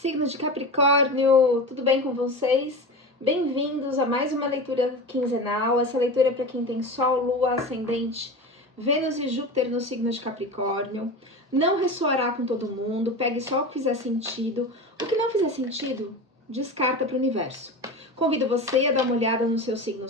Signo de Capricórnio, tudo bem com vocês? Bem-vindos a mais uma leitura quinzenal. Essa leitura é para quem tem Sol, Lua, Ascendente, Vênus e Júpiter no signo de Capricórnio. Não ressoará com todo mundo, pegue só o que fizer sentido. O que não fizer sentido, descarta para o universo. Convido você a dar uma olhada no seu signo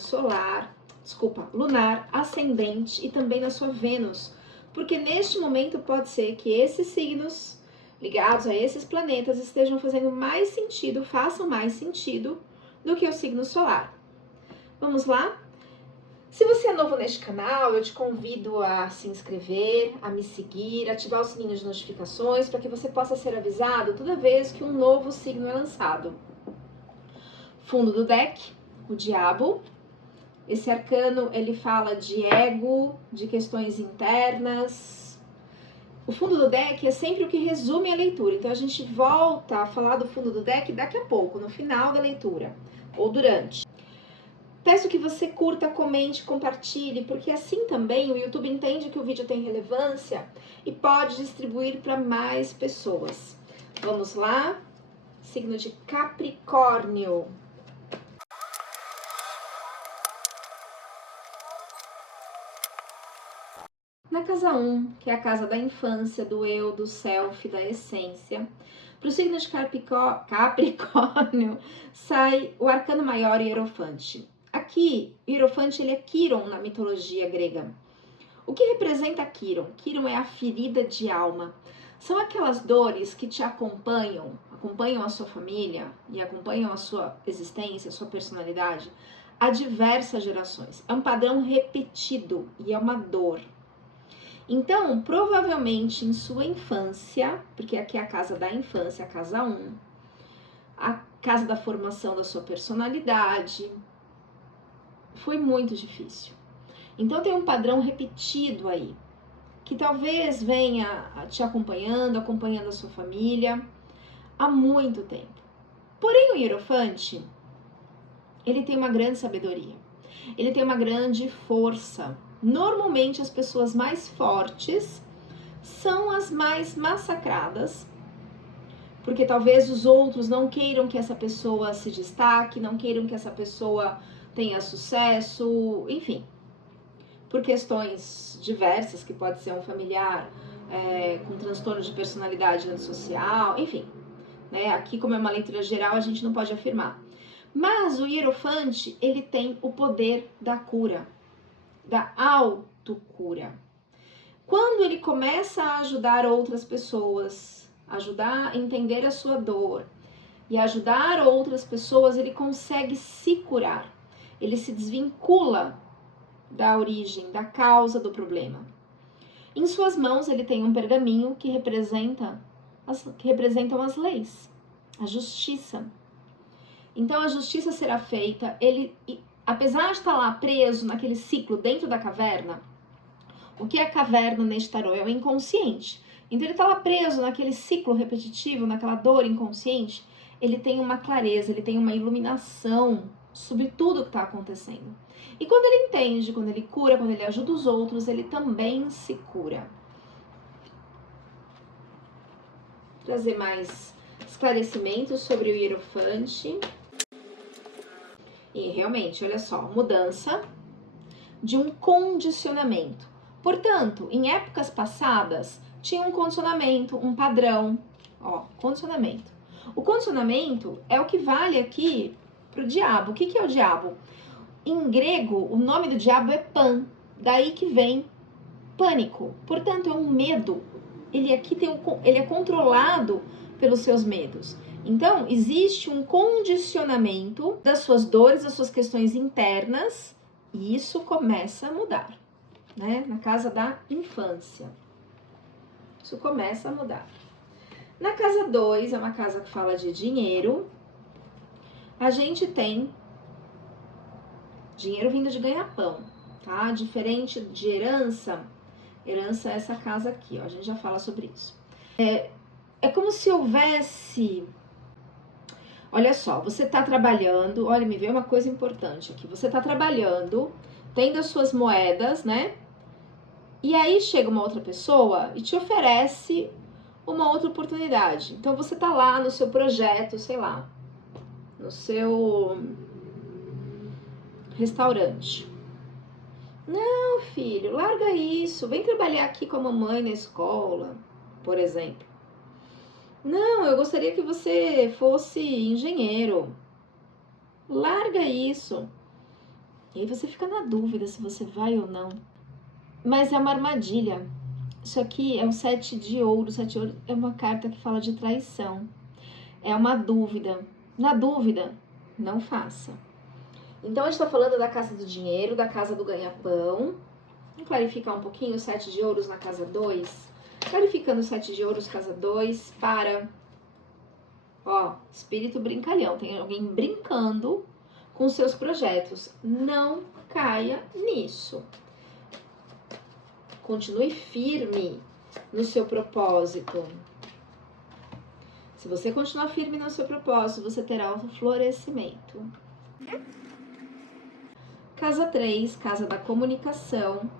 lunar, ascendente e também na sua Vênus, porque neste momento pode ser que esses signos ligados a esses planetas estejam fazendo mais sentido, façam mais sentido do que o signo solar. Vamos lá? Se você é novo neste canal, eu te convido a se inscrever, a me seguir, ativar o sininho de notificações para que você possa ser avisado toda vez que um novo signo é lançado. Fundo do deck, o Diabo. Esse arcano, ele fala de ego, de questões internas. O fundo do deck é sempre o que resume a leitura, então a gente volta a falar do fundo do deck daqui a pouco, no final da leitura, ou durante. Peço que você curta, comente, compartilhe, porque assim também o YouTube entende que o vídeo tem relevância e pode distribuir para mais pessoas. Vamos lá? Signo de Capricórnio. Na casa 1, que é a casa da infância, do eu, do self, da essência, para o signo de Capricórnio sai o arcano maior, Hierofante. Aqui, o Hierofante ele é Quiron na mitologia grega. O que representa Quiron? Quiron é a ferida de alma. São aquelas dores que te acompanham a sua família e acompanham a sua existência, a sua personalidade, há diversas gerações. É um padrão repetido e é uma dor. Então, provavelmente em sua infância, porque aqui é a casa da infância, a casa 1, a casa da formação da sua personalidade, foi muito difícil. Então tem um padrão repetido aí, que talvez venha te acompanhando a sua família há muito tempo. Porém, o Hierofante, ele tem uma grande sabedoria, ele tem uma grande força. Normalmente as pessoas mais fortes são as mais massacradas, porque talvez os outros não queiram que essa pessoa se destaque, não queiram que essa pessoa tenha sucesso, enfim, por questões diversas, que pode ser um familiar com transtorno de personalidade antissocial, enfim, né? Aqui, como é uma leitura geral, a gente não pode afirmar. Mas o Hierofante, ele tem o poder da cura, da autocura. Quando ele começa a ajudar outras pessoas, ajudar a entender a sua dor e ajudar outras pessoas, ele consegue se curar. Ele se desvincula da origem, da causa do problema. Em suas mãos ele tem um pergaminho que representam as leis, a justiça. Então a justiça será feita. Ele, apesar de estar lá preso naquele ciclo dentro da caverna, o que é a caverna neste tarô? É o inconsciente. Então ele está lá preso naquele ciclo repetitivo, naquela dor inconsciente. Ele tem uma clareza, ele tem uma iluminação sobre tudo que está acontecendo. E quando ele entende, quando ele cura, quando ele ajuda os outros, ele também se cura. Vou trazer mais esclarecimentos sobre o Hierofante. E realmente, olha só, mudança de um condicionamento. Portanto, em épocas passadas, tinha um condicionamento, um padrão. Ó, condicionamento. O condicionamento é o que vale aqui para o diabo. O que é o diabo? Em grego, o nome do diabo é Pan. Daí que vem pânico. Portanto, é um medo. Ele aqui ele é controlado pelos seus medos. Então, existe um condicionamento das suas dores, das suas questões internas, e isso começa a mudar, né? Na casa da infância. Isso começa a mudar. Na casa 2, é uma casa que fala de dinheiro. A gente tem dinheiro vindo de ganha-pão, tá? Diferente de herança. Herança é essa casa aqui, ó. A gente já fala sobre isso. É como se houvesse... Olha só, você tá trabalhando, olha, me veio uma coisa importante aqui. Você tá trabalhando, tendo as suas moedas, né? E aí chega uma outra pessoa e te oferece uma outra oportunidade. Então você tá lá no seu projeto, sei lá, no seu restaurante. Não, filho, larga isso, vem trabalhar aqui com a mamãe na escola, por exemplo. Não, eu gostaria que você fosse engenheiro. Larga isso. E aí você fica na dúvida se você vai ou não. Mas é uma armadilha. Isso aqui é um 7 de ouro. 7 de ouro é uma carta que fala de traição. É uma dúvida. Na dúvida, não faça. Então, a gente está falando da casa do dinheiro, da casa do ganha-pão. Vamos clarificar um pouquinho o 7 de ouros na casa 2. Clarificando o 7 de ouros, casa 2, para... Ó, espírito brincalhão. Tem alguém brincando com seus projetos. Não caia nisso. Continue firme no seu propósito. Se você continuar firme no seu propósito, você terá um florescimento. Casa 3, casa da comunicação.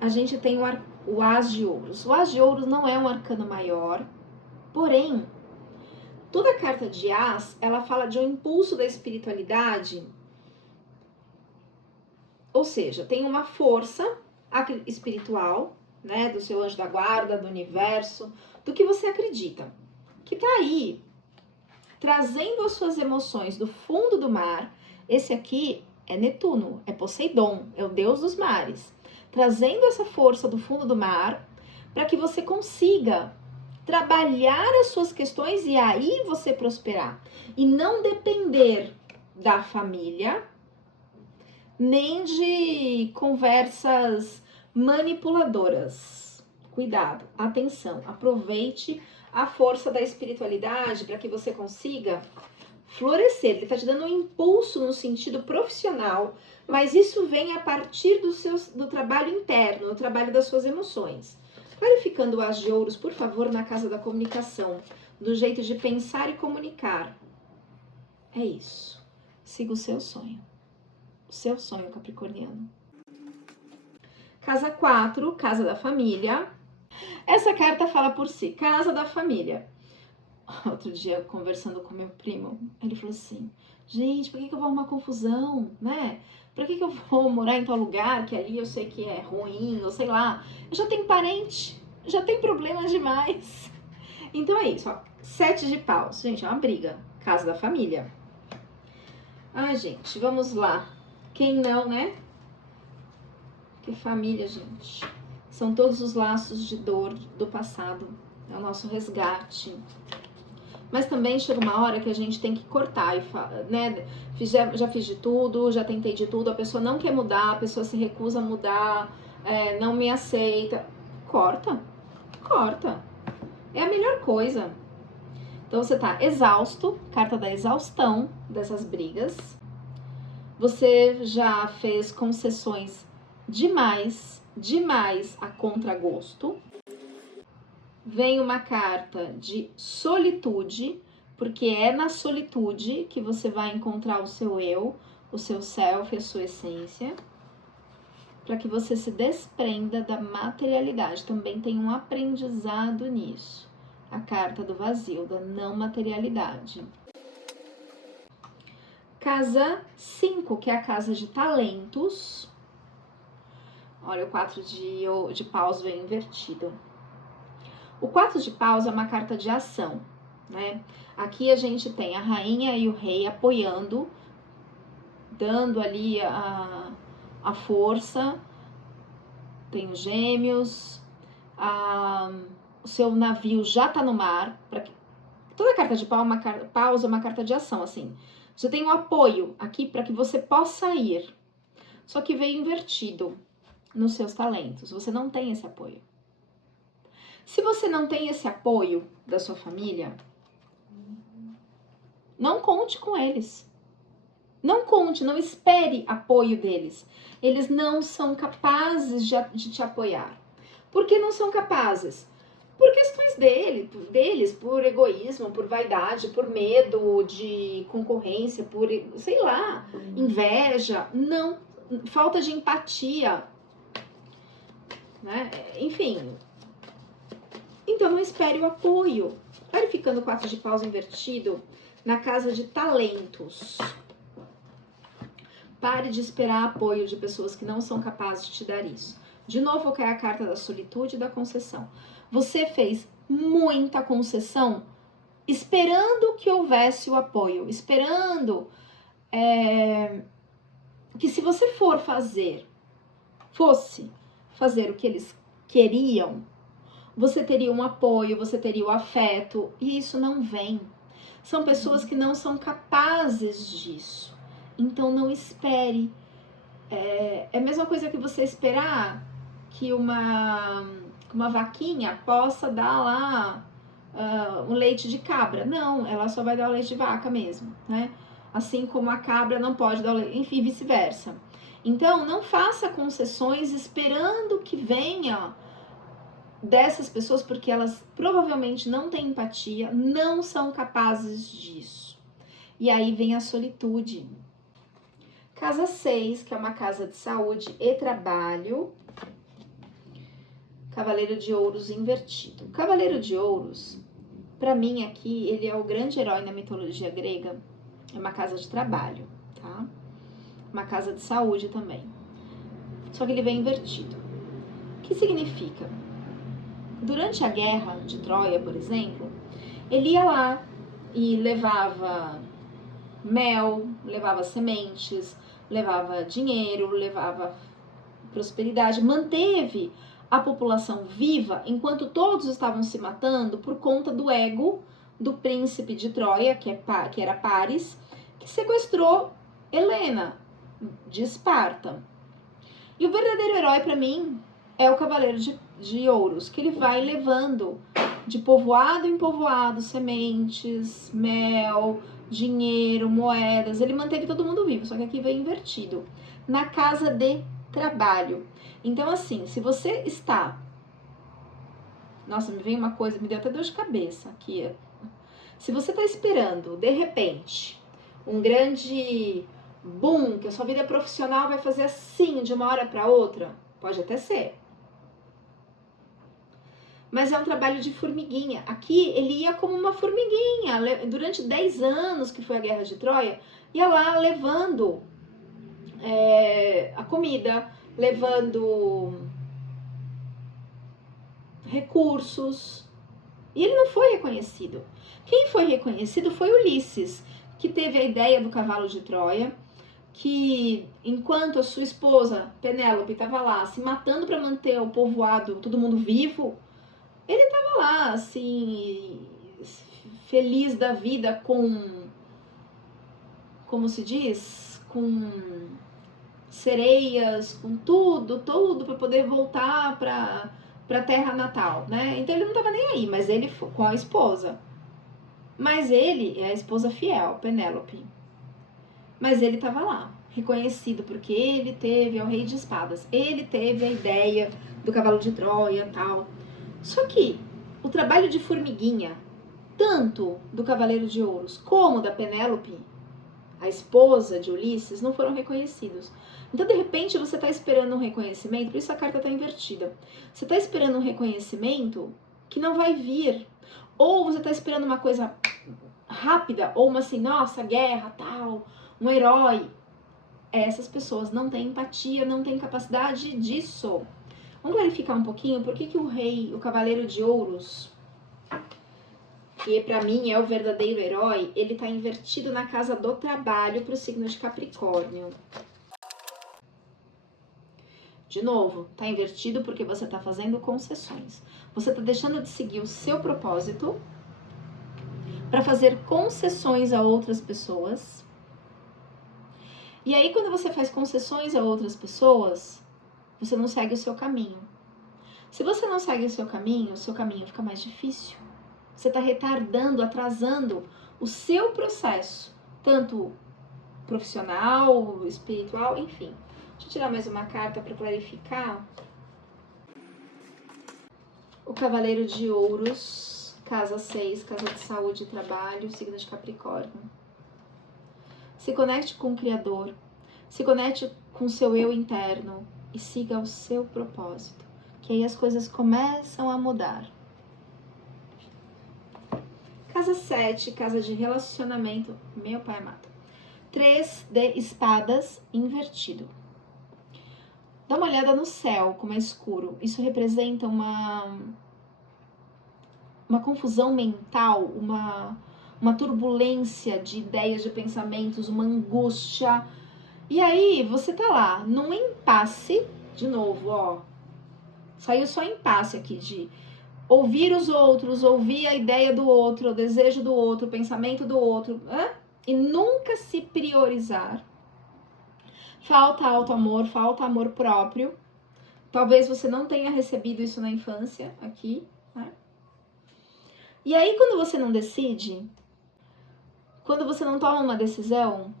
A gente tem o As de Ouros. O As de Ouros não é um arcano maior, porém, toda carta de As, ela fala de um impulso da espiritualidade, ou seja, tem uma força espiritual, né, do seu anjo da guarda, do universo, do que você acredita, que tá aí, trazendo as suas emoções do fundo do mar. Esse aqui é Netuno, é Poseidon, é o deus dos mares, trazendo essa força do fundo do mar, para que você consiga trabalhar as suas questões e aí você prosperar. E não depender da família, nem de conversas manipuladoras. Cuidado, atenção, aproveite a força da espiritualidade para que você consiga florescer. Ele está te dando um impulso no sentido profissional, mas isso vem a partir do trabalho interno, do trabalho das suas emoções. Clarificando o As de Ouros, por favor, na casa da comunicação, do jeito de pensar e comunicar. É isso. Siga o seu sonho. O seu sonho capricorniano. Casa 4, casa da família. Essa carta fala por si, casa da família. Outro dia, conversando com meu primo, ele falou assim, gente, por que eu vou arrumar confusão, né? Por que eu vou morar em tal lugar, que ali eu sei que é ruim, ou sei lá. Eu já tenho parente, já tenho problemas demais. Então é isso, ó. 7 de paus, gente, é uma briga. Casa da família. Ai, gente, vamos lá. Quem não, né? Que família, gente. São todos os laços de dor do passado. É o nosso resgate. Mas também chega uma hora que a gente tem que cortar, né? Já fiz de tudo, já tentei de tudo, a pessoa não quer mudar, a pessoa se recusa a mudar, não me aceita. Corta, corta. É a melhor coisa. Então você tá exausto, carta da exaustão dessas brigas. Você já fez concessões demais a contragosto. Vem uma carta de solitude, porque é na solitude que você vai encontrar o seu eu, o seu self, a sua essência, para que você se desprenda da materialidade. Também tem um aprendizado nisso. A carta do vazio, da não materialidade. Casa 5, que é a casa de talentos. Olha, o 4 de paus vem invertido. O 4 de paus é uma carta de ação, né? Aqui a gente tem a rainha e o rei apoiando, dando ali a força. Tem os gêmeos, o seu navio já tá no mar. Toda carta de paus é uma carta de ação, assim. Você tem um apoio aqui para que você possa ir. Só que veio invertido nos seus talentos. Você não tem esse apoio. Se você não tem esse apoio da sua família, não conte com eles. Não conte, não espere apoio deles. Eles não são capazes de te apoiar. Por que não são capazes? Por questões deles, por egoísmo, por vaidade, por medo de concorrência, por, sei lá, inveja, não, falta de empatia, né? Enfim, Então não espere o apoio. Clarificando o 4 de paus invertido na casa de talentos. Pare de esperar apoio de pessoas que não são capazes de te dar isso. De novo, cai a carta da solitude e da concessão. Você fez muita concessão esperando que houvesse o apoio, esperando que se você fosse fazer o que eles queriam, você teria um apoio, você teria o afeto, e isso não vem. São pessoas que não são capazes disso. Então não espere. É a mesma coisa que você esperar que uma vaquinha possa dar lá um leite de cabra. Não, ela só vai dar o leite de vaca mesmo, né? Assim como a cabra não pode dar o leite, enfim, vice-versa. Então, não faça concessões esperando que venha dessas pessoas, porque elas provavelmente não têm empatia, não são capazes disso. E aí vem a solitude. Casa 6, que é uma casa de saúde e trabalho. Cavaleiro de Ouros invertido. Cavaleiro de Ouros, para mim aqui, ele é o grande herói na mitologia grega. É uma casa de trabalho, tá? Uma casa de saúde também. Só que ele vem invertido. O que significa? Durante a guerra de Troia, por exemplo, ele ia lá e levava mel, levava sementes, levava dinheiro, levava prosperidade, manteve a população viva enquanto todos estavam se matando por conta do ego do príncipe de Troia, que era Paris, que sequestrou Helena de Esparta. E o verdadeiro herói para mim é o Cavaleiro de Ouros, que ele vai levando de povoado em povoado sementes, mel, dinheiro, moedas. Ele manteve todo mundo vivo, só que aqui veio invertido. Na casa de trabalho. Então, assim, se você está... Nossa, me veio uma coisa, me deu até dor de cabeça aqui. Se você está esperando, de repente, um grande boom, que a sua vida profissional vai fazer assim, de uma hora para outra, pode até ser. Mas é um trabalho de formiguinha. Aqui ele ia como uma formiguinha. Durante 10 anos que foi a Guerra de Troia, ia lá levando a comida, levando recursos. E ele não foi reconhecido. Quem foi reconhecido foi Ulisses, que teve a ideia do cavalo de Troia, que enquanto a sua esposa Penélope estava lá se matando para manter o povoado, todo mundo vivo, ele estava lá, assim, feliz da vida com, como se diz, com sereias, com tudo para poder voltar para a terra natal, né? Então ele não estava nem aí, mas ele foi com a esposa. Mas ele é a esposa fiel, Penélope. Mas ele estava lá, reconhecido porque ele teve, é o rei de espadas, ele teve a ideia do cavalo de Troia e tal. Só que o trabalho de formiguinha, tanto do Cavaleiro de Ouros como da Penélope, a esposa de Ulisses, não foram reconhecidos. Então, de repente, você está esperando um reconhecimento, por isso a carta está invertida. Você está esperando um reconhecimento que não vai vir. Ou você está esperando uma coisa rápida, ou uma assim, nossa, guerra, tal, um herói. Essas pessoas não têm empatia, não têm capacidade disso. Vamos clarificar um pouquinho por que o rei, o Cavaleiro de Ouros, que pra mim é o verdadeiro herói, ele tá invertido na casa do trabalho pro signo de Capricórnio. De novo, tá invertido porque você tá fazendo concessões. Você tá deixando de seguir o seu propósito para fazer concessões a outras pessoas. E aí, quando você faz concessões a outras pessoas, você não segue o seu caminho. Se você não segue o seu caminho fica mais difícil. Você está retardando, atrasando o seu processo, tanto profissional, espiritual, enfim. Deixa eu tirar mais uma carta para clarificar. O Cavaleiro de Ouros, casa 6, casa de saúde e trabalho, signo de Capricórnio. Se conecte com o Criador, se conecte com o seu eu interno e siga o seu propósito, que aí as coisas começam a mudar. Casa 7, casa de relacionamento, meu pai amado. 3 de espadas invertido. Dá uma olhada no céu, como é escuro. Isso representa uma confusão mental, uma turbulência de ideias, de pensamentos, uma angústia. E aí, você tá lá, num impasse, de novo, ó. Saiu só impasse aqui, de ouvir os outros, ouvir a ideia do outro, o desejo do outro, o pensamento do outro, e nunca se priorizar. Falta auto-amor, falta amor próprio. Talvez você não tenha recebido isso na infância, aqui, né? E aí, quando você não decide, quando você não toma uma decisão,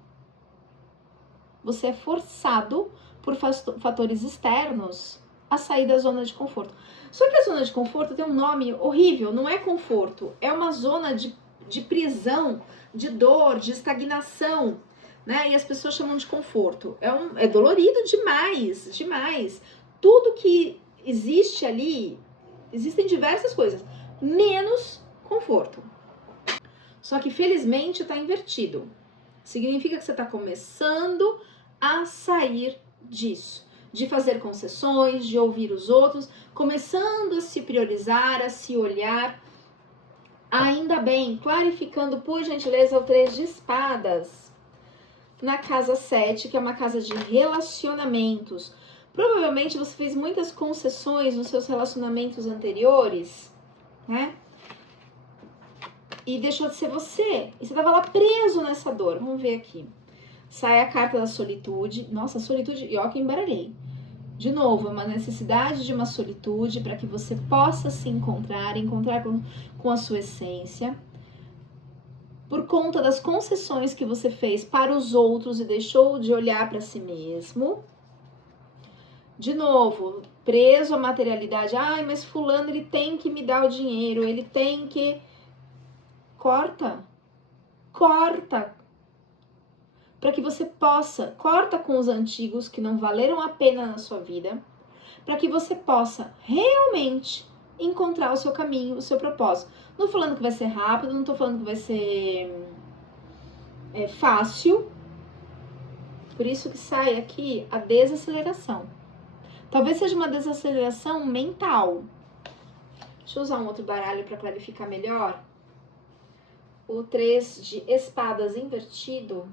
você é forçado por fatores externos a sair da zona de conforto. Só que a zona de conforto tem um nome horrível, não é conforto, é uma zona de prisão, de dor, de estagnação, né? E as pessoas chamam de conforto. É dolorido demais, demais. Tudo que existe ali, existem diversas coisas, menos conforto. Só que felizmente está invertido. Significa que você está começando a sair disso, de fazer concessões, de ouvir os outros, começando a se priorizar, a se olhar. Ainda bem, clarificando por gentileza o 3 de espadas, na casa 7, que é uma casa de relacionamentos. Provavelmente você fez muitas concessões nos seus relacionamentos anteriores, né? E deixou de ser você. E você estava lá preso nessa dor. Vamos ver aqui. Sai a carta da solitude. Nossa, solitude, e ó que embaralhei. De novo, é uma necessidade de uma solitude para que você possa se encontrar com a sua essência. Por conta das concessões que você fez para os outros e deixou de olhar para si mesmo. De novo, preso à materialidade. Ai, mas fulano, ele tem que me dar o dinheiro, ele tem que... Corta. Para que você possa, corta com os antigos que não valeram a pena na sua vida, para que você possa realmente encontrar o seu caminho, o seu propósito. Não tô falando que vai ser rápido, não tô falando que vai ser fácil, por isso que sai aqui a desaceleração. Talvez seja uma desaceleração mental. Deixa eu usar um outro baralho para clarificar melhor. O 3 de espadas invertido.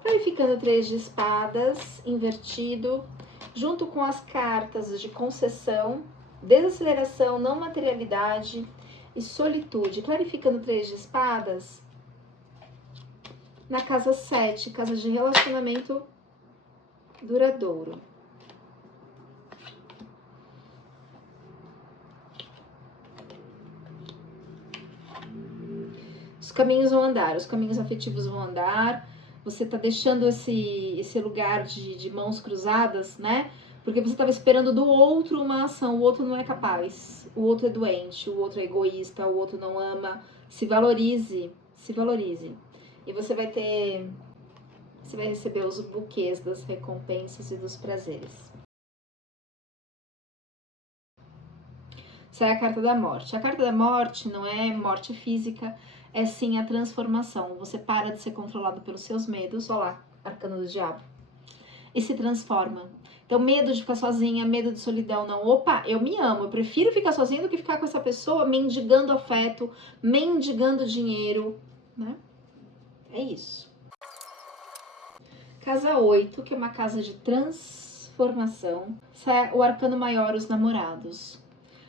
Clarificando o 3 de espadas invertido, junto com as cartas de concessão, desaceleração, não materialidade e solitude. Clarificando o 3 de espadas na casa 7, casa de relacionamento duradouro. Os caminhos vão andar, os caminhos afetivos vão andar. Você tá deixando esse lugar de mãos cruzadas, né? Porque você estava esperando do outro uma ação, o outro não é capaz, o outro é doente, o outro é egoísta, o outro não ama. Se valorize, se valorize. E você vai receber os buquês das recompensas e dos prazeres. Sai a carta da morte. A carta da morte não é morte física, é sim a transformação. Você para de ser controlado pelos seus medos, olha lá, arcano do diabo, e se transforma. Então, medo de ficar sozinha, medo de solidão, não. Opa, eu me amo, eu prefiro ficar sozinha do que ficar com essa pessoa mendigando afeto, mendigando dinheiro, né? É isso. Casa 8, que é uma casa de transformação. O arcano maior, os namorados.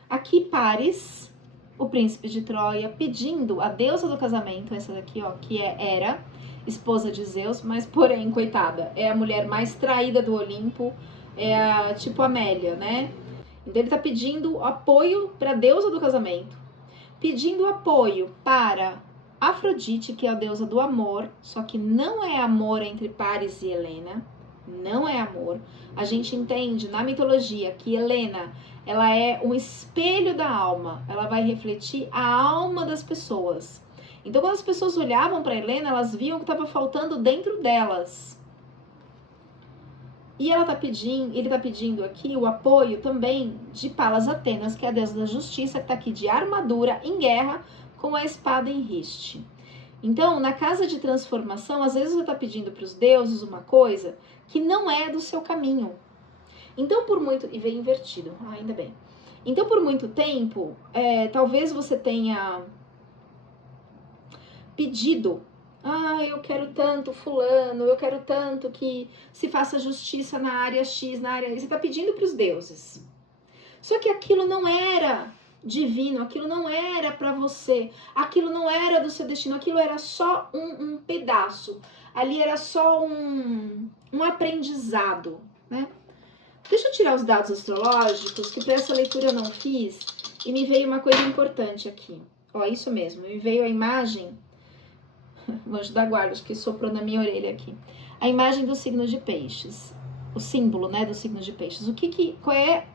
Aqui, Paris, o príncipe de Troia, pedindo a deusa do casamento, essa daqui, ó, que é Hera, esposa de Zeus, mas porém, coitada, é a mulher mais traída do Olimpo, é tipo Amélia, né? Então ele tá pedindo apoio para a deusa do casamento, pedindo apoio para Afrodite, que é a deusa do amor, só que não é amor entre Paris e Helena, não é amor. A gente entende na mitologia que Helena, ela é um espelho da alma, ela vai refletir a alma das pessoas. Então, quando as pessoas olhavam para Helena, elas viam que estava faltando dentro delas. E ele tá pedindo aqui o apoio também de Palas Atenas, que é a deusa da justiça, que tá aqui de armadura em guerra com a espada em riste. Então, na casa de transformação, às vezes você tá pedindo para os deuses uma coisa que não é do seu caminho. Então, por muito... E veio invertido, ainda bem. Então, por muito tempo, talvez você tenha pedido, eu quero tanto fulano, eu quero tanto que se faça justiça na área X, na área Y. Você está pedindo para os deuses. Só que aquilo não era divino, aquilo não era para você, aquilo não era do seu destino, aquilo era só um pedaço. Ali era só um aprendizado, né? Deixa eu tirar os dados astrológicos, que para essa leitura eu não fiz, e me veio uma coisa importante aqui. Ó, isso mesmo, me veio a imagem, o anjo da guarda, acho que soprou na minha orelha aqui. A imagem do signo de peixes, o símbolo, né, do signo de peixes. Qual é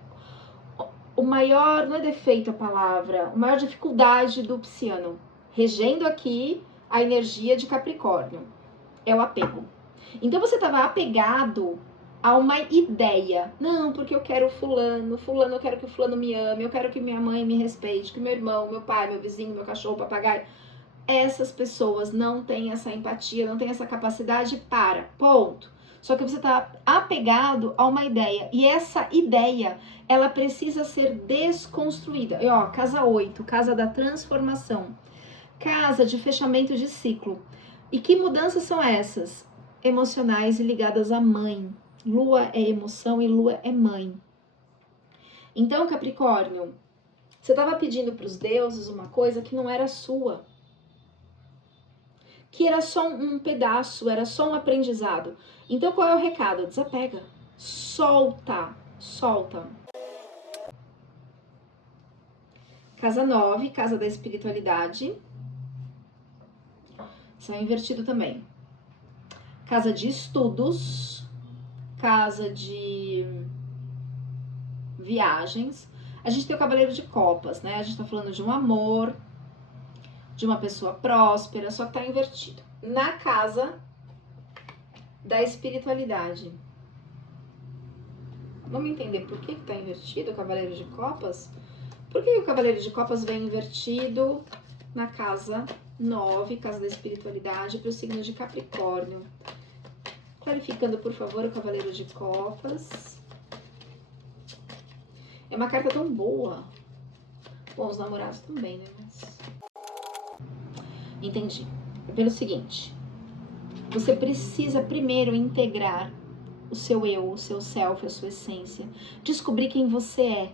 o maior, não é defeito a palavra, a maior dificuldade do pisciano? Regendo aqui a energia de Capricórnio, é o apego. Então você estava apegado a uma ideia. Não, porque eu quero fulano, eu quero que o fulano me ame, eu quero que minha mãe me respeite, que meu irmão, meu pai, meu vizinho, meu cachorro, papagaio. Essas pessoas não têm essa empatia, não têm essa capacidade para, ponto. Só que você está apegado a uma ideia. E essa ideia, ela precisa ser desconstruída. E ó, casa 8, casa da transformação. Casa de fechamento de ciclo. E que mudanças são essas? Emocionais e ligadas à mãe. Lua é emoção e Lua é mãe. Então, Capricórnio, você estava pedindo para os deuses uma coisa que não era sua. Que era só um pedaço, era só um aprendizado. Então, qual é o recado? Desapega. Solta. Solta. Casa 9, casa da espiritualidade. Saiu invertido também. Casa de estudos. Casa de viagens. A gente tem o Cavaleiro de Copas, né? A gente tá falando de um amor, de uma pessoa próspera, só que tá invertido. Na casa da espiritualidade. Vamos entender por que tá invertido o Cavaleiro de Copas? Por que o Cavaleiro de Copas vem invertido na casa 9, casa da espiritualidade, para o signo de Capricórnio? Clarificando, por favor, o Cavaleiro de Copas. É uma carta tão boa. Bom, os namorados também, né? Mas... Entendi. É pelo seguinte. Você precisa primeiro integrar o seu eu, o seu self, a sua essência. Descobrir quem você é.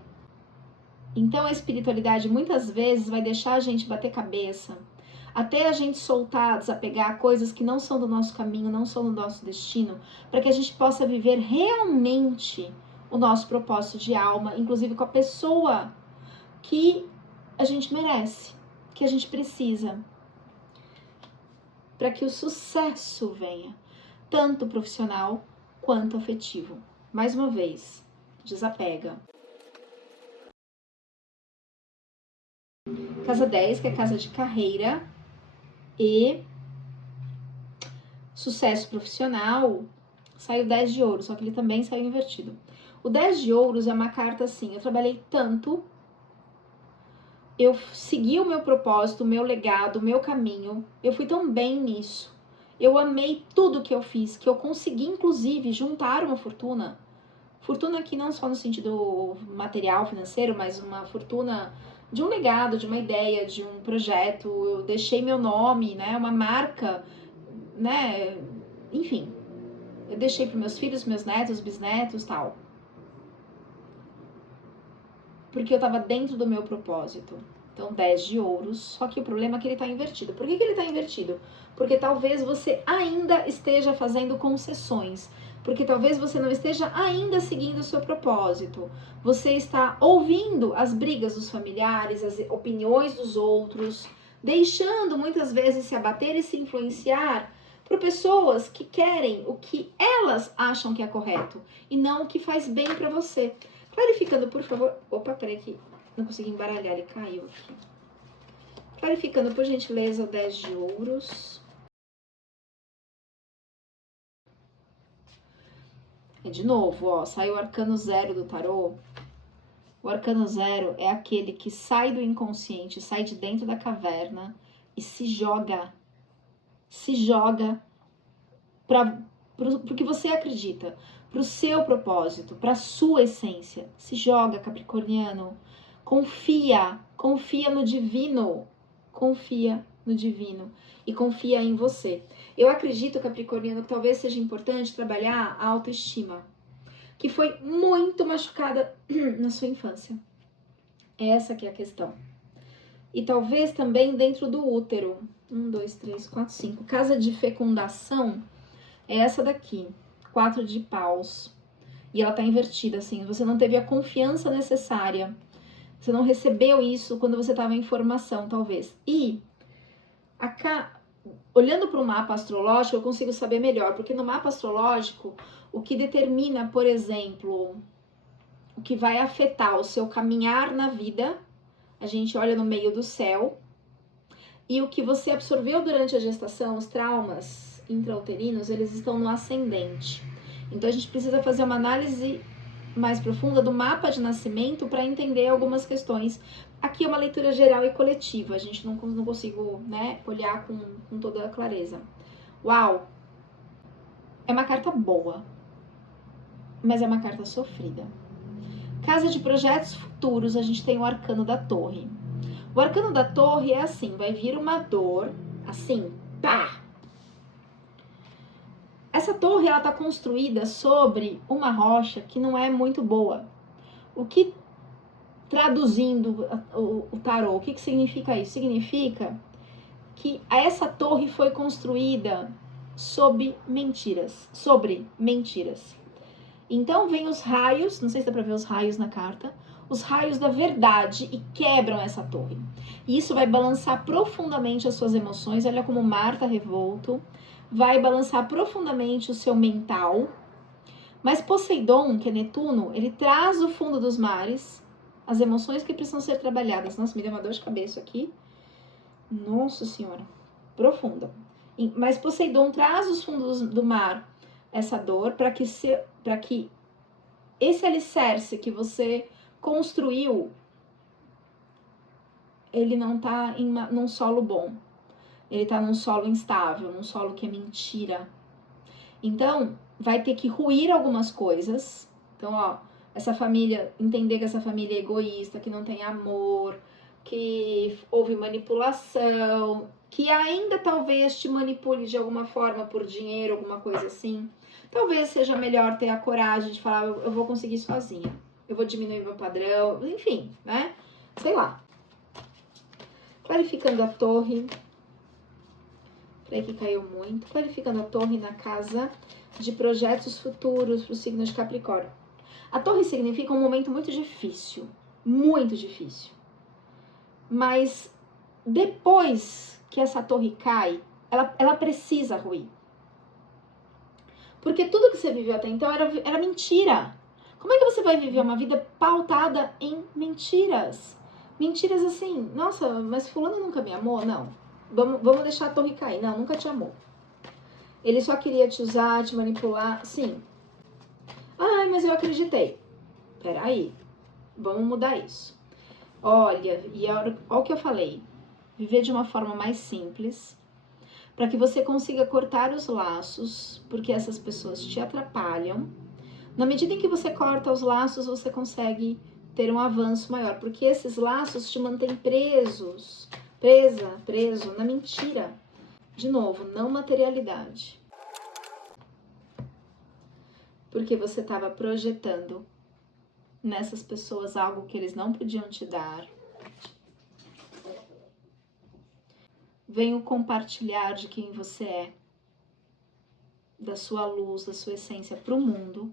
Então a espiritualidade muitas vezes vai deixar a gente bater cabeça. Até a gente soltar, desapegar coisas que não são do nosso caminho, não são do nosso destino, para que a gente possa viver realmente o nosso propósito de alma, inclusive com a pessoa que a gente merece, que a gente precisa, para que o sucesso venha, tanto profissional quanto afetivo. Mais uma vez, desapega. Casa 10, que é casa de carreira e sucesso profissional, saiu 10 de ouro, só que ele também saiu invertido. O 10 de ouros é uma carta assim, eu trabalhei tanto, eu segui o meu propósito, o meu legado, o meu caminho, eu fui tão bem nisso, eu amei tudo que eu fiz, que eu consegui inclusive juntar uma fortuna. Fortuna aqui não só no sentido material, financeiro, mas uma fortuna de um legado, de uma ideia, de um projeto. Eu deixei meu nome, né, uma marca, né, enfim. Eu deixei para meus filhos, meus netos, bisnetos, tal. Porque eu estava dentro do meu propósito. Então, 10 de ouros, só que o problema é que ele está invertido. Por que ele está invertido? Porque talvez você ainda esteja fazendo concessões. Porque talvez você não esteja ainda seguindo o seu propósito. Você está ouvindo as brigas dos familiares, as opiniões dos outros, deixando muitas vezes se abater e se influenciar por pessoas que querem o que elas acham que é correto e não o que faz bem para você. Clarificando, por favor... Opa, peraí que não consegui embaralhar, ele caiu aqui. Clarificando, por gentileza, o 10 de ouros. É de novo, ó, saiu o arcano 0 do tarô. O arcano 0 é aquele que sai do inconsciente, sai de dentro da caverna e se joga para o que você acredita, para o seu propósito, para a sua essência. Se joga, Capricorniano. Confia no divino. Confia no divino e confia em você. Eu acredito, Capricorniano, que talvez seja importante trabalhar a autoestima, que foi muito machucada na sua infância. Essa que é a questão. E talvez também dentro do útero. 1, 2, 3, 4, 5. Casa de fecundação é essa daqui. 4 de paus. E ela tá invertida, assim. Você não teve a confiança necessária. Você não recebeu isso quando você estava em formação, talvez. E olhando para o mapa astrológico, eu consigo saber melhor. Porque no mapa astrológico, o que determina, por exemplo, o que vai afetar o seu caminhar na vida, a gente olha no meio do céu, e o que você absorveu durante a gestação, os traumas intrauterinos, eles estão no ascendente. Então a gente precisa fazer uma análise mais profunda do mapa de nascimento para entender algumas questões. Aqui é uma leitura geral e coletiva, a gente não consigo, né, olhar com toda a clareza. Uau! É uma carta boa, mas é uma carta sofrida. Casa de projetos futuros, a gente tem o arcano da torre. O arcano da torre é assim, vai vir uma dor, assim, pá! Essa torre, ela tá construída sobre uma rocha que não é muito boa. O que, traduzindo o tarô, o que significa isso? Significa que essa torre foi construída sobre mentiras. Então vem os raios, não sei se dá pra ver os raios na carta, os raios da verdade e quebram essa torre. E isso vai balançar profundamente as suas emoções. Olha como Mar tá revolto. Vai balançar profundamente o seu mental. Mas Poseidon, que é Netuno, ele traz o fundo dos mares, as emoções que precisam ser trabalhadas. Nossa, me deu uma dor de cabeça aqui. Nossa Senhora, profunda. Mas Poseidon traz os fundos do mar, essa dor, para que esse alicerce que você construiu, ele não tá num solo bom. Ele tá num solo instável, num solo que é mentira. Então, vai ter que ruir algumas coisas. Então, ó, essa família, entender que essa família é egoísta, que não tem amor, que houve manipulação, que ainda talvez te manipule de alguma forma por dinheiro, alguma coisa assim. Talvez seja melhor ter a coragem de falar, eu vou conseguir sozinha. Eu vou diminuir meu padrão, enfim, né? Sei lá. Clarificando a torre. Peraí que caiu muito. Clarificando a torre na casa de projetos futuros para o signo de Capricórnio. A torre significa um momento muito difícil. Muito difícil. Mas depois que essa torre cai, ela precisa ruir. Porque tudo que você viveu até então era mentira. Como é que você vai viver uma vida pautada em mentiras? Mentiras assim, nossa, mas fulano nunca me amou? Não. Vamos deixar a torre cair. Não, nunca te amou. Ele só queria te usar, te manipular. Sim. Ai, mas eu acreditei. Peraí. Vamos mudar isso. Olha, olha o que eu falei. Viver de uma forma mais simples, para que você consiga cortar os laços, porque essas pessoas te atrapalham. Na medida em que você corta os laços, você consegue ter um avanço maior, porque esses laços te mantêm preso na mentira. De novo, não materialidade. Porque você estava projetando nessas pessoas algo que eles não podiam te dar. Venho compartilhar de quem você é, da sua luz, da sua essência para o mundo.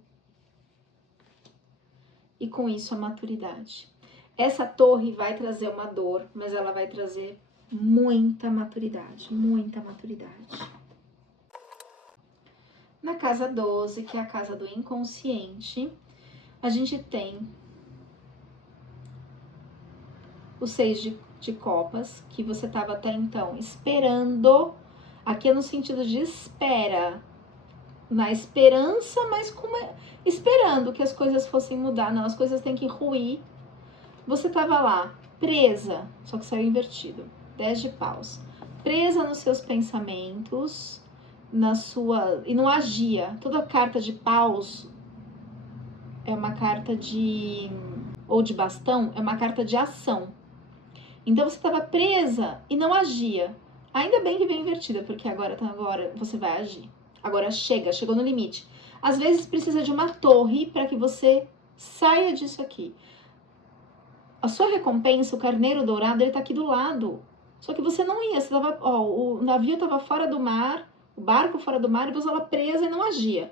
E com isso a maturidade. Essa torre vai trazer uma dor, mas ela vai trazer muita maturidade, muita maturidade. Na casa 12, que é a casa do inconsciente, a gente tem o 6 de copas, que você estava até então esperando. Aqui é no sentido de espera. na esperança, mas esperando que as coisas fossem mudar. Não, as coisas têm que ruir. Você estava lá, presa, só que saiu invertido. 10 de paus. Presa nos seus pensamentos, e não agia. Toda carta de paus é uma carta ou de bastão, é uma carta de ação. Então você estava presa e não agia. Ainda bem que veio invertida, porque agora você vai agir. Agora chegou no limite. Às vezes precisa de uma torre para que você saia disso aqui. A sua recompensa, o carneiro dourado, ele tá aqui do lado. Só que você não ia, o navio estava fora do mar, o barco fora do mar, e você estava presa e não agia.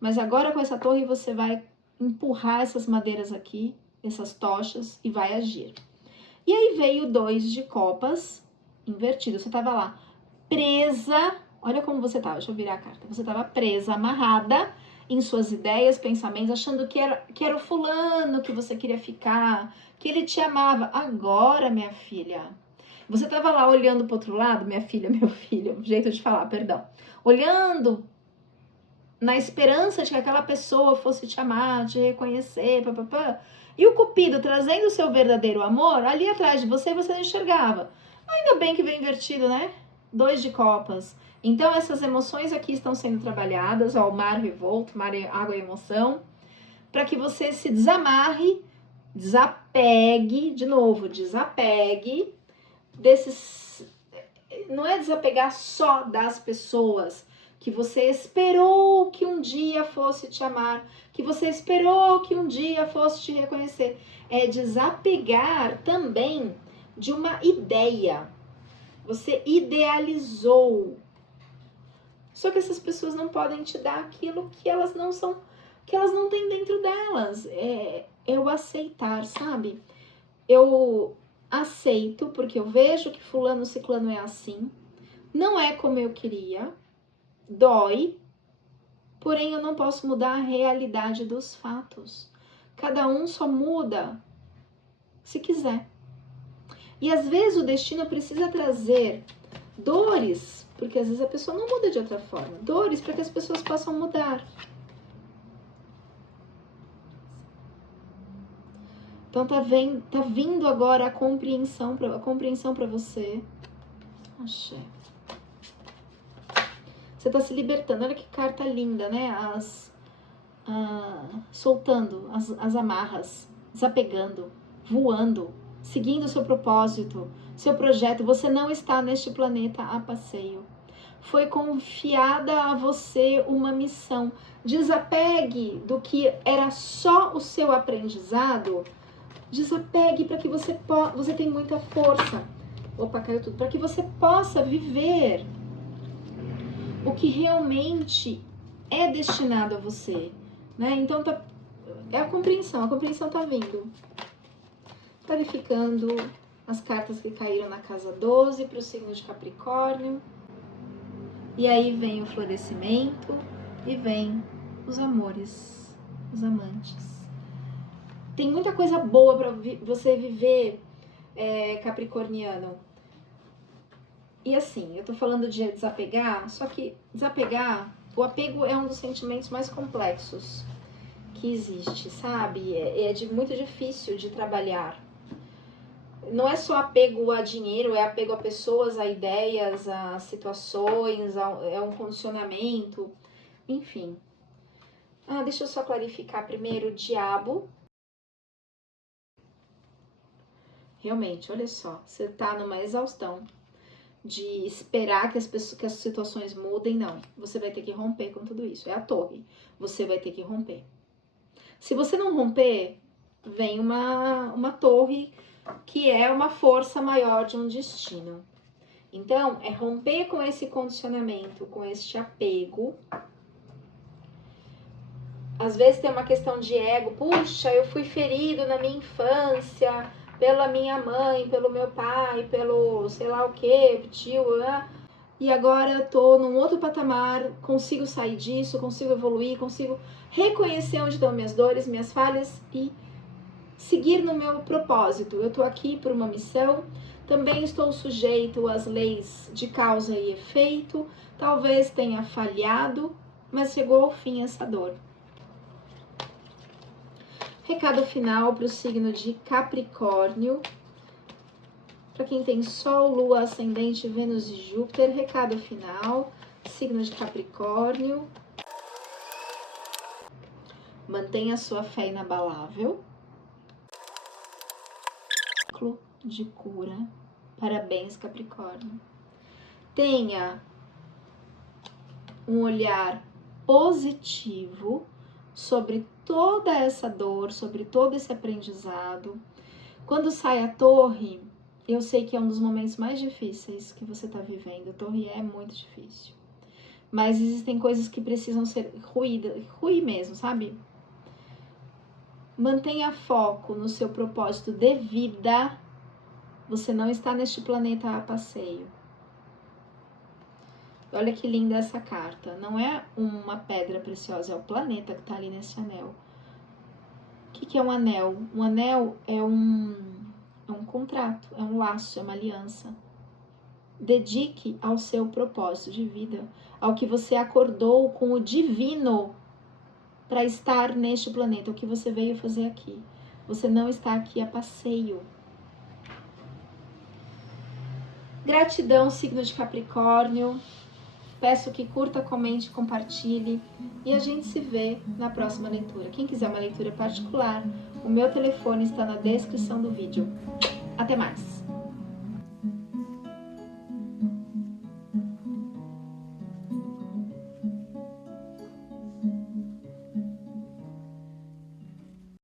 Mas agora com essa torre você vai empurrar essas madeiras aqui, essas tochas, e vai agir. E aí veio o 2 de copas invertido. Você estava lá presa, olha como você estava, deixa eu virar a carta. Você estava presa, amarrada em suas ideias, pensamentos, achando que era o fulano que você queria ficar, que ele te amava. Agora, minha filha, você estava lá olhando para o outro lado, minha filha, meu filho, jeito de falar, perdão. Olhando na esperança de que aquela pessoa fosse te amar, te reconhecer, papapá. E o Cupido trazendo o seu verdadeiro amor ali atrás de você, você não enxergava. Ainda bem que veio invertido, né? 2 de copas. Então, essas emoções aqui estão sendo trabalhadas, ó, o mar revolto, mar, água e emoção, para que você se desamarre, desapegue, de novo, desapegue desses... Não é desapegar só das pessoas que você esperou que um dia fosse te amar, que você esperou que um dia fosse te reconhecer. É desapegar também de uma ideia. Você idealizou. Só que essas pessoas não podem te dar aquilo que elas não são, que elas não têm dentro delas. É o aceitar, sabe? Eu aceito porque eu vejo que fulano, ciclano é assim. Não é como eu queria. Dói. Porém, eu não posso mudar a realidade dos fatos. Cada um só muda se quiser. E às vezes o destino precisa trazer dores, porque às vezes a pessoa não muda de outra forma. Dores para que as pessoas possam mudar. Então tá vindo agora a compreensão para você. Axé. Você tá se libertando. Olha que carta linda, né? Soltando as amarras, desapegando, voando, seguindo o seu propósito, seu projeto. Você não está neste planeta a passeio. Foi confiada a você uma missão. Desapegue do que era só o seu aprendizado. Desapegue para que você tenha muita força. Opa, caiu tudo. Para que você possa viver o que realmente é destinado a você. Né? Então, é a compreensão tá vindo. Clarificando as cartas que caíram na casa 12 para o signo de Capricórnio. E aí vem o florescimento e vem os amores, os amantes. Tem muita coisa boa para você viver, capricorniano. E assim, eu tô falando de desapegar, só que desapegar, o apego é um dos sentimentos mais complexos que existe, sabe? É muito difícil de trabalhar. Não é só apego a dinheiro, é apego a pessoas, a ideias, a situações, é um condicionamento, enfim. Deixa eu só clarificar primeiro o diabo. Realmente, olha só, você tá numa exaustão de esperar que as situações mudem, não. Você vai ter que romper com tudo isso. É a torre. Você vai ter que romper. Se você não romper, vem uma torre que é uma força maior de um destino. Então, é romper com esse condicionamento, com este apego. Às vezes tem uma questão de ego. Puxa, eu fui ferido na minha infância pela minha mãe, pelo meu pai, pelo sei lá o que, tio, e agora eu tô num outro patamar, consigo sair disso, consigo evoluir, consigo reconhecer onde estão minhas dores, minhas falhas e seguir no meu propósito. Eu tô aqui por uma missão, também estou sujeito às leis de causa e efeito, talvez tenha falhado, mas chegou ao fim essa dor. Recado final para o signo de Capricórnio. Para quem tem Sol, Lua, Ascendente, Vênus e Júpiter, recado final, signo de Capricórnio. Mantenha sua fé inabalável. Ciclo de cura. Parabéns, Capricórnio. Tenha um olhar positivo sobre toda essa dor, sobre todo esse aprendizado. Quando sai a torre, eu sei que é um dos momentos mais difíceis que você está vivendo. A torre é muito difícil. Mas existem coisas que precisam ser ruir mesmo, sabe? Mantenha foco no seu propósito de vida. Você não está neste planeta a passeio. Olha que linda essa carta. Não é uma pedra preciosa, é o planeta que está ali nesse anel. O que é um anel? Um anel é um contrato, é um laço, é uma aliança. Dedique ao seu propósito de vida, ao que você acordou com o divino para estar neste planeta, o que você veio fazer aqui. Você não está aqui a passeio. Gratidão, signo de Capricórnio. Peço que curta, comente, compartilhe e a gente se vê na próxima leitura. Quem quiser uma leitura particular, o meu telefone está na descrição do vídeo. Até mais!